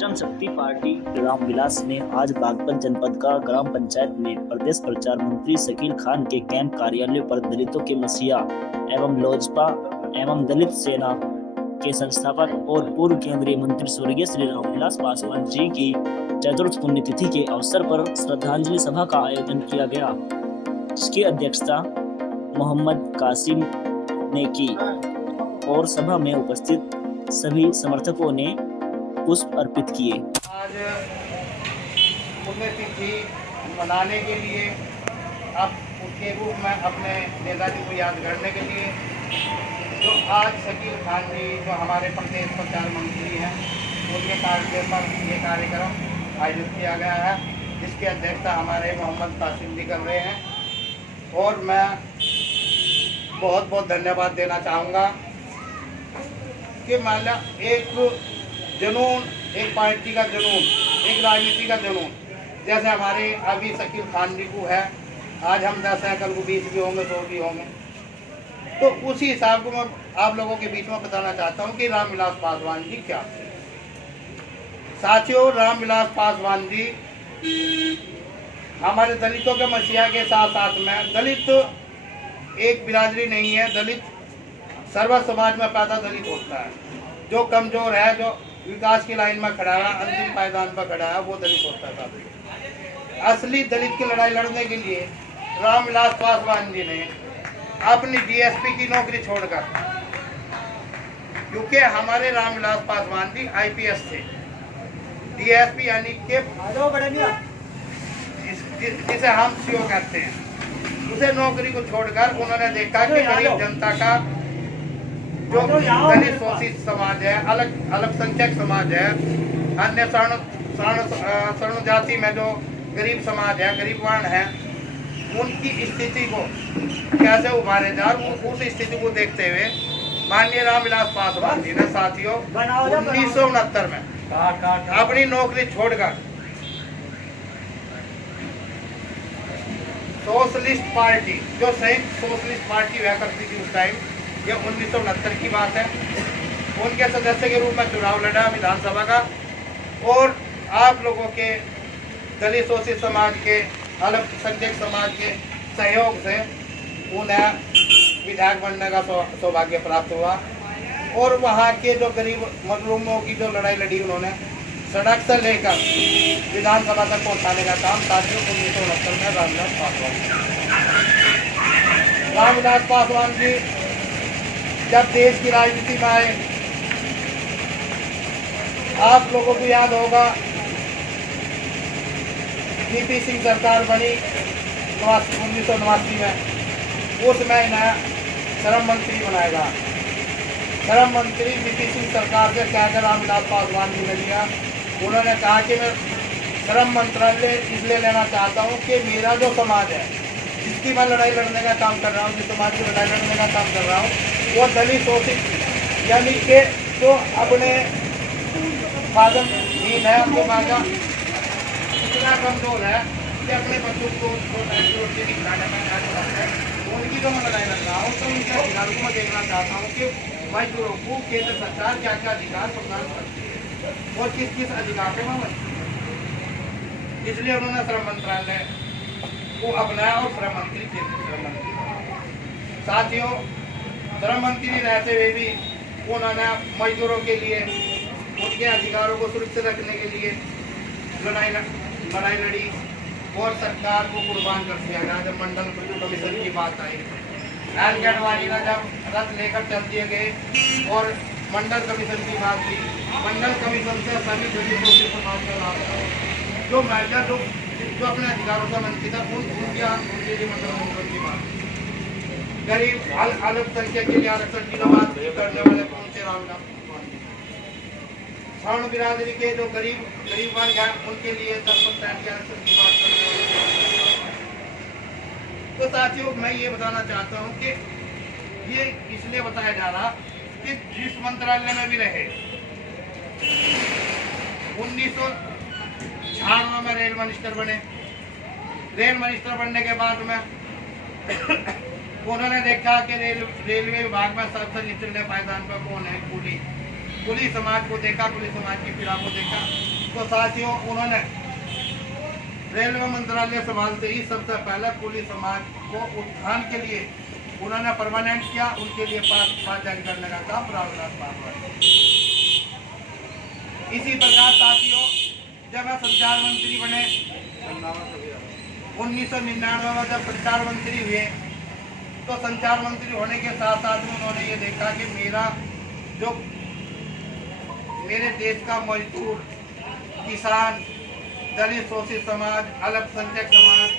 जनशक्ति party Ramvilas ने आज बागपत जनपद का ग्राम पंचायत में प्रदेश प्रचार मंत्री शकील खान के कैंप कार्यालय पर दलितों के मसीहा एवं लोजपा एवं दलित सेना के संस्थापक और पूर्व केंद्रीय मंत्री स्वर्गीय श्री रामविलास पासवान जी की चतुर्थ पुण्यतिथि के अवसर पर श्रद्धांजलि सभा का आयोजन किया गया, जिसकी अध्यक्षता मोहम्मद कासिम ने की और सभा में उपस्थित सभी समर्थकों ने पुष्प अर्पित किए। आज पुण्यतिथि मनाने के लिए अब उसके रूप में अपने नेताजी को याद करने के लिए जो आज शकील खान जी जो हमारे प्रदेश प्रचार मंत्री हैं उनके कार्यक्रम पर ये कार्यक्रम आयोजित किया गया है, जिसकी अध्यक्षता हमारे मोहम्मद कासिम जी कर रहे हैं। और मैं बहुत बहुत धन्यवाद देना चाहूँगा कि मान लो एक जुनून, एक पार्टी का जुनून, एक राजनीति का जुनून जैसे हमारे अभी शकील खान जी को है, आज हम 10 हैं, कल को 20 भी होंगे, 100 भी होंगे। तो उसी हिसाब को मैं आप लोगों के बीच में बताना चाहता हूं कि रामविलास पासवान जी क्या थे। साथियों, रामविलास पासवान जी हमारे दलितों के मसीहा के साथ साथ में दलित एक बिरादरी नहीं है, दलित सर्व समाज में पैदा दलित होता है। जो कमजोर है, जो विकास की लाइन में खड़ा है, अंतिम पायदान पर खड़ा है, वो दलित होता है। साथियों, असली दलित की लड़ाई लड़ने के लिए रामविलास पासवान जी ने अपनी डीएसपी की नौकरी छोड़कर, क्योंकि हमारे रामविलास पासवान जी आईपीएस थे, डीएसपी यानी कि जिसे हम सीओ कहते हैं, उसे नौकरी को छोड़कर उन्होंने देखा कि गरीब जनता का जो दलित शोषित समाज है, अल्पसंख्यक समाज है, अन्य स्वर्ण जाति में जो गरीब समाज है, गरीब वर्ण है, उनकी स्थिति को कैसे उभारे जा, उस स्थिति को देखते हुए माननीय रामविलास पासवान जी ने साथियों 1969 में अपनी नौकरी छोड़कर सोशलिस्ट पार्टी, जो संयुक्त सोशलिस्ट पार्टी हुआ करती थी उस टाइम, ये 1969 की बात है, उनके सदस्य के रूप में चुनाव लड़ा विधानसभा का। और आप लोगों के दलित शोषित समाज के, अल्पसंख्यक समाज के सहयोग से उन्हें विधायक बनने का सौभाग्य प्राप्त हुआ। और वहाँ के जो गरीब मजलूमों की जो लड़ाई लड़ी उन्होंने सड़क से लेकर विधानसभा तक पहुँचाने का काम साथियों 1969 में रामविलास पासवान जी जब देश की राजनीति में आए, आप लोगों को याद होगा वीपी सिंह सरकार बनी 1989 में, उसमें इन्हें श्रम मंत्री बनाया गया। श्रम मंत्री वीपी सिंह सरकार से कहकर रामविलास पासवान जी ने लिया। उन्होंने कहा कि मैं श्रम मंत्रालय इसलिए लेना चाहता हूँ कि मेरा जो समाज है, जिसकी मैं लड़ाई लड़ने का काम कर रहा हूँ, जिस समाज की लड़ाई लड़ने का काम कर रहा हूँ, वो दलित शोषित यानी कि जो अपने साधनहीन है, उनके मांगा इतना कमजोर है कि अपने बच्चों को रोटी की खिलाने में उनकी जो मैं लड़ाई लड़ रहा हूँ, तो उनके अधिकारों को मैं देखना चाहता हूँ कि मजदूरों को केंद्र सरकार क्या क्या अधिकार प्रदान करती है और किस किस अधिकार पे मैं, इसलिए उन्होंने श्रम मंत्रालय को अपनाया और श्रम मंत्री श्रम मंत्री। साथियों, श्रम मंत्री रहते हुए भी उन्होंने मजदूरों के लिए उनके अधिकारों को सुरक्षित रखने के लिए लड़ाई लड़ी और सरकार को कुर्बान कर दिया गया। जब मंडल कमीशन की बात आई, एलगढ़वाली ने जब रथ लेकर चल दिए गए और मंडल कमीशन की बात की, मंडल कमीशन से सभी दलित समाज का लाभ था, जो महिला जो अपने अधिकारों से वंचित है उनके लिए मंडल कमीशन की बात, गरीब अल्पसंख्यक के लिए आरक्षण की बात करने वाले कौन से रामविलास पासवान, स्वर्ण बिरादरी के जो गरीब वर्ग हैं उनके लिए 10% की आरक्षण की बात करने वाले। तो साथियों, मैं ये बताना चाहता हूँ कि ये इसलिए बताया जा रहा कि जिस मंत्रालय में भी रहे, 1996 में रेल मिनिस्टर बने। रेल मिनिस्टर बनने के बाद में उन्होंने देखा कि रेलवे विभाग में सबसे निचले पायदान पर कौन है, कुली समाज को देखा, कुली समाज की पीड़ा को देखा। तो साथियों उन्होंने रेलवे मंत्रालय संभालते ही सबसे पहले पुलिस समाज को उत्थान के लिए उन्होंने परमानेंट किया, उनके लिए पास जारी करने का काम रामविलास पासवान। इसी प्रकार साथियों जब वह संचार मंत्री बने 1999 में जब संचार मंत्री हुए तो संचार मंत्री होने के साथ साथ में उन्होंने ये देखा कि मेरे देश का मजदूर, किसान, दलित, शोषित समाज, अल्पसंख्यक समाज,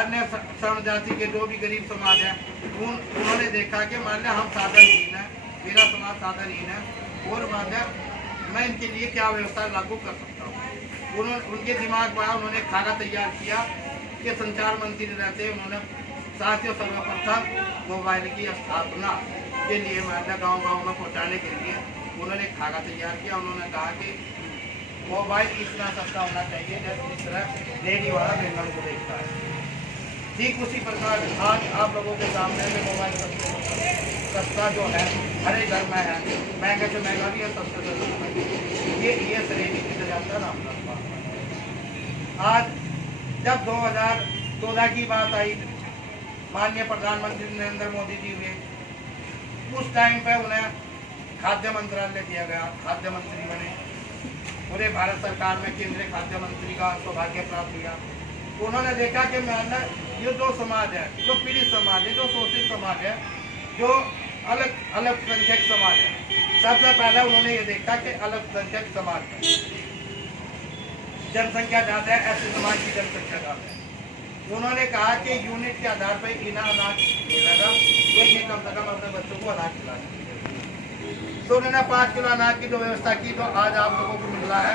अन्य सवर्ण जाति के जो भी गरीब समाज है उन्होंने देखा कि मान लिया हम साधनहीन है, मेरा समाज साधनहीन है और मान लिया मैं इनके लिए क्या व्यवस्था लागू कर सकता हूँ। उनके दिमाग में उन्होंने खाका तैयार किया कि संचार मंत्री रहते हैं उन्होंने साथियों सर्वप्रथम मोबाइल की स्थापना के लिए मान लिया गाँव में पहुँचाने के लिए उन्होंने खाका तैयार किया। उन्होंने कहा कि मोबाइल इतना सस्ता होना चाहिए जैसे इस तरह रेडी वाला बैंगन को देखता है। ठीक उसी प्रकार आज आप लोगों के सामने में मोबाइल सस्ता जो है हर एक घर में है, महंगे से महंगा भी है, सस्ते से सस्ता है। ये श्रेणी की जाता है रामविलास पासवान। आज जब 2014 की बात आई, माननीय प्रधानमंत्री नरेंद्र मोदी जी हुए, उस टाइम पे उन्हें खाद्य मंत्रालय दिया गया, खाद्य मंत्री बने, पूरे भारत सरकार में केंद्रीय खाद्य मंत्री का सौभाग्य प्राप्त हुआ। उन्होंने देखा कि ये जो समाज है, जो पीड़ित समाज है, जो शोषित समाज है, जो अल्पसंख्यक समाज है, सबसे पहले उन्होंने ये देखा कि अल्पसंख्यक समाज में जनसंख्या ज़्यादा है, ऐसे समाज की जनसंख्या ज़्यादा है। उन्होंने कहा कि यूनिट के आधार पर इतना अनाज मिलेगा तो ये कम से कम अपने बच्चों को अनाज खिलाना। तो उन्होंने 5 किलो अनाज की जो व्यवस्था की, तो आज आप लोगों को मिल रहा है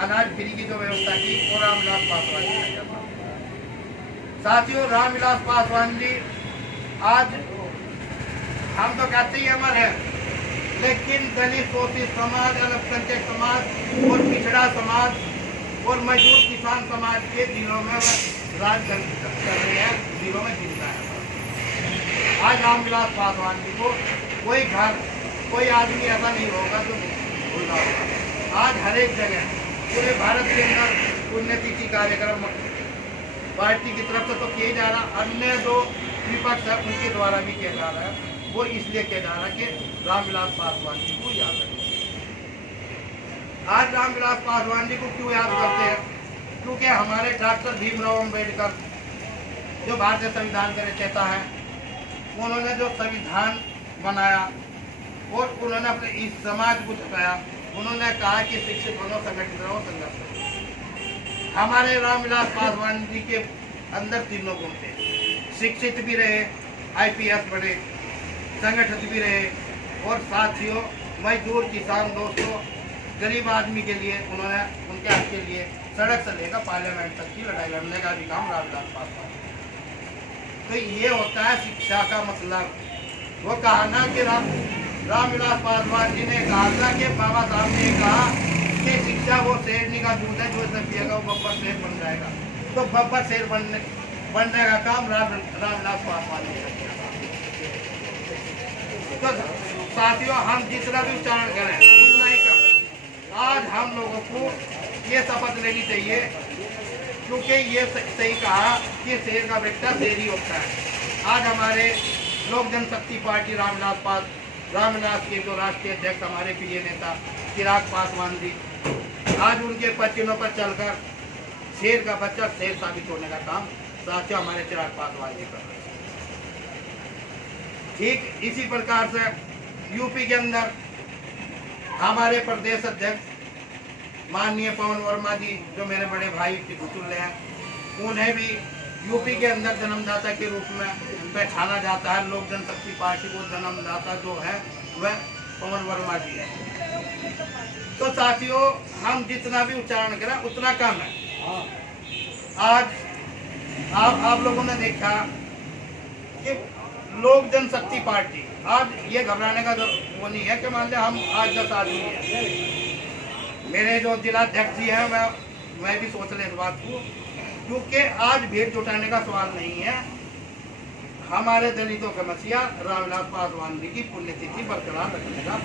अनाज फ्री की जो व्यवस्था की, वो रामविलास पासवान जी। साथियों रामविलास पासवान जी आज हम तो कहते ही अमर है, लेकिन दलित, शोषित समाज, अल्पसंख्यक समाज और पिछड़ा समाज और मजदूर किसान समाज के दिलों में राज कर रहे हैं, दिलों में जिंदा है। आज रामविलास पासवान जी को कोई घर, कोई आदमी ऐसा नहीं होगा जो भूल रहा होगा। आज हर एक जगह पूरे भारत के अंदर पुण्यतिथि कार्यक्रम पार्टी की तरफ से तो किया जा रहा, अन्य जो विपक्ष है उनके द्वारा भी किया जा रहा है। वो इसलिए किया जा रहा है कि रामविलास पासवान जी को याद रखें। आज रामविलास पासवान जी को क्यों याद करते हैं? क्योंकि हमारे डॉक्टर भीमराव अम्बेडकर जो भारतीय संविधान के रचयिता हैं, उन्होंने जो संविधान बनाया और उन्होंने अपने इस समाज को जगाया। उन्होंने कहा कि शिक्षित बनो, संगठित रहो, संघर्ष करो। हमारे रामविलास पासवान जी के अंदर तीनों गुण थे, शिक्षित भी रहे, IPS पढ़े, संगठित भी रहे और साथियों मजदूर, किसान, दोस्तों, गरीब आदमी के लिए उन्होंने उनके हक के लिए सड़क से लेकर पार्लियामेंट तक की लड़ाई लड़ने का भी काम रामविलास पासवान। तो ये होता है शिक्षा का मतलब। वो कहा ना कि रामविलास पासवान जी ने कहा था कि बाबा साहब ने कहा कि शिक्षा वो शेरनी का दूध है, जो इसे पिएगा वो बब्बर शेर बन जाएगा। तो बब्बर शेर बनने का काम रामविलास पासवान ने किया। तो साथियों हम जितना भी उच्चारण करें उतना ही कम है। आज हम लोगों को ये शपथ लेनी चाहिए, क्योंकि ये सही कहा कि शेर का बेटा शेर ही होता है। आज हमारे लोक जनशक्ति पार्टी रामविलास के जो राष्ट्रीय अध्यक्ष हमारे प्रिय नेता चिराग पासवान जी, आज उनके पचिनों पर चलकर शेर का बच्चा शेर साबित होने का काम साथियों हमारे चिराग पासवान जी कर रहे हैं। ठीक इसी प्रकार से यूपी के अंदर हमारे प्रदेश अध्यक्ष माननीय पवन वर्मा जी, जो मेरे बड़े भाई टिकुतुल्य हैं, उन्हें भी यूपी के अंदर जन्मदाता के रूप में पहचाना जाता है। लोक जनशक्ति पार्टी को जन्मदाता जो है वह पवन वर्मा जी है। तो साथियों हम जितना भी उच्चारण करें उतना कम है। आज आप लोगों ने देखा कि लोक जनशक्ति पार्टी, आज ये घबराने का वो नहीं है कि मान लिया हम आज 10 आदमी हैं। मेरे जो जिलाध्यक्ष जी हैं मैं भी सोच लें इस बात को, क्योंकि आज भीड़ जुटाने का सवाल नहीं है। हमारे दलितों का मसीहा रामविलास पासवान जी की पुण्यतिथि बरकरार रखने का